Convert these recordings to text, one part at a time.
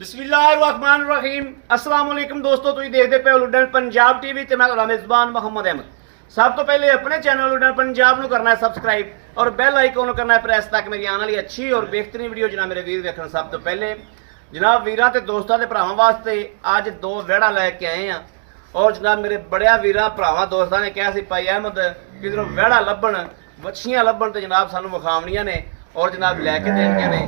बिस्मिल्लाहिर्रहमानिर्रहीम अस्सलाम वालेकुम दोस्तों, तुम देखते पे लुडन पंजाब टीवी ते मैं मेजबान मोहम्मद अहमद। सब तो पहले अपने चैनल लुडन पंजाब को करना है सबसक्राइब और बेल आइकन करना है प्रेस ताकि मेरी आने वाली अच्छी और बेहतरीन वीडियो जनाब मेरे वीर देखना। सब तो पहले जनाब वीरां ते दोस्तों के भरावां वास्ते अज दो वेड़ा लैके आए हैं और जनाब मेरे बड़िया वीरां भरावां दोस्तों ने कहा सी भाई अहमद किधरों वेड़ा लभण बच्छियां लभण तो जनाब सानू विखावणियां ने और जनाब लैके देनियां ने।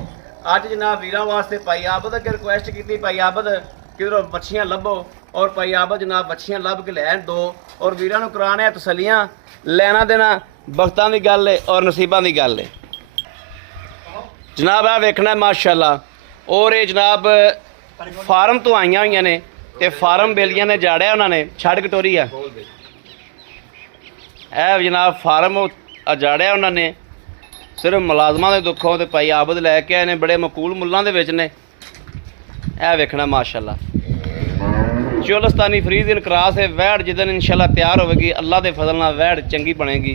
अज जनाब वीरां वास्ते भाई आबद अगर रिक्वेस्ट की भाई आबद किधरों बच्छियां लभो और भाई आबद जनाब बच्छियां लभ के लैन दो और वीरां नूं कराने तसलियां लैना देना बख्तां दी गल है और नसीबां दी गल है। जनाब आ वेखना माशाअल्लाह और ये जनाब फार्म तो आईयां होईयां ने ते फार्म बेलियां ने जाड़िया उन्होंने छड़ कटोरी है जनाब फार्म जाड़िया उन्होंने सिर्फ मुलाजमान के दुखों तो भाई आबद लैके आए ने बड़े मकूल मुल्लां दे विच ने। यह वेखना माशाअल्लाह चोलस्तानी फरीद क्रॉस है वैड़ जिदन इंशाल्लाह तैयार होगी अल्लाह के फजल नाल वैड़ चंगी बनेगी।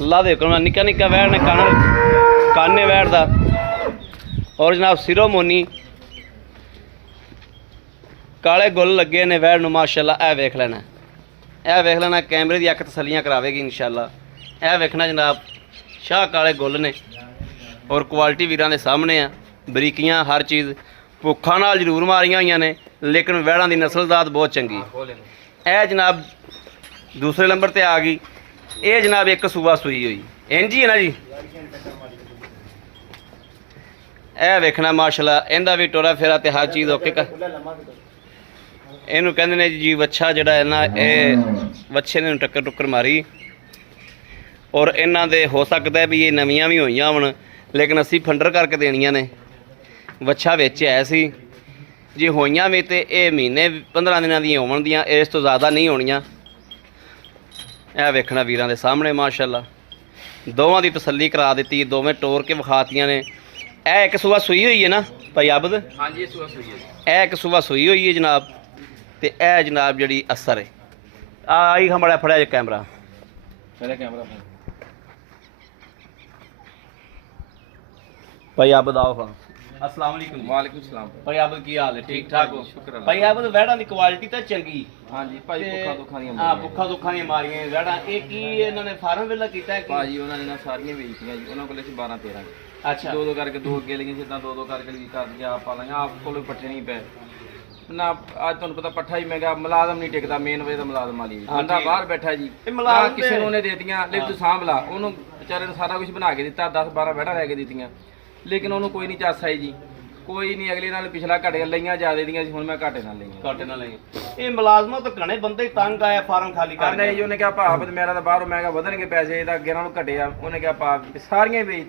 अल्लाह के हुक्म नाल निक्का निक्का वैड़ ने काने वैड़ दा और जनाब सिरो मोनी काले गुल लगे ने वैड़ नूं माशाअल्लाह। यह वेख लेना कैमरे की अख तसलियां करावेगी इंशाअल्लाह। यह वेखना जनाब शाह काले गुल ने और क्वालिटी वीरां दे सामने आ बरीकियां हर चीज़ भुखा नाल जरूर मारियां हुई ने लेकिन वैड़ां दी नस्लजात बहुत चंगी। यह जनाब दूसरे नंबर ते आ गई। ये जनाब एक सूबा सूई हुई इंज ही है ना जी। यह वेखना माशाअल्लाह इहदा भी टोरा फेरा ते हर चीज़ ओके इनू कहंदे ने जी वच्छा जिहड़ा है ना ये वच्छे ने टक्कर टुक्कर मारी और इन्हां दे हो सकता है भी ये नवीआं भी होईयां होण लेकिन असीं फंडर करके देनियां ने। वच्छा विच है सी जे होईयां भी तो ये महीने 15 दिनां दी होवन दियां इस तो ज़्यादा नहीं होणियां। यह वेखना वीरां दे सामने माशाअल्लाह दोवां दी तसल्ली करा दी दोवें टोर के विखातियां ने। यह एक सूबा सूई हुई है ना भाई आबद? हाँ जी सूबा सूई है। यह एक सूबा सूई हुई है जनाब तो यह जनाब जी असर है आई हमारा फड़िया कैमरा भाई आबद आओ हाँ। अस्सलाम वालेकुम। वालेकुम सलाम भाई आबद की हाल है? ठीक ठाक हो? शुक्र भाई आबद वैड़ा की क्वालिटी तो चंगी। हाँ जी भाई भुखा दुखा दी हाँ भुखा दुखा दी मारियां वैड़ा ये की इन्होंने फार्म वेला कीता है भाजी उन्होंने ना सारियां बेचतियां जी उन्होंने कोले 12 13 अच्छा दो करके दो अगे लगी सीधा दो करके लगी कर दिया आप पालेंगे आप कोले पट्ठे नहीं पे ना आज तुहानू पता पट्ठा ही महंगा मुलाजम नहीं टिकदा मेन वजह मुलाजम वाली बंदा बाहर बैठा जी मुलाजम किसी ने देतियां ले तू सांभ ला उन्होंने बेचारे ने सारा कुछ बना के दिता 10 12 वैड़ा लै के दित्तियां लेकिन उन्होंने कोई नहीं चास आई जी कोई नहीं अगले नाल पिछला घटे लईयां ज्यादा दियां हुण मैं घाटे नाल लईयां। ये मुलाजमों तो घने बंदे ही तंग आया फार्म खाली कर नहीं जी उन्हें क्या भाव मेरा तो बाहरों महंगा वधणगे पैसे ਇਹਦਾ ਅੱਗੇ ਨਾਲੋਂ ਘਟਿਆ ਉਹਨੇ ਕਿਹਾ ਪਾ ਸਾਰੀਆਂ ਵੇਚ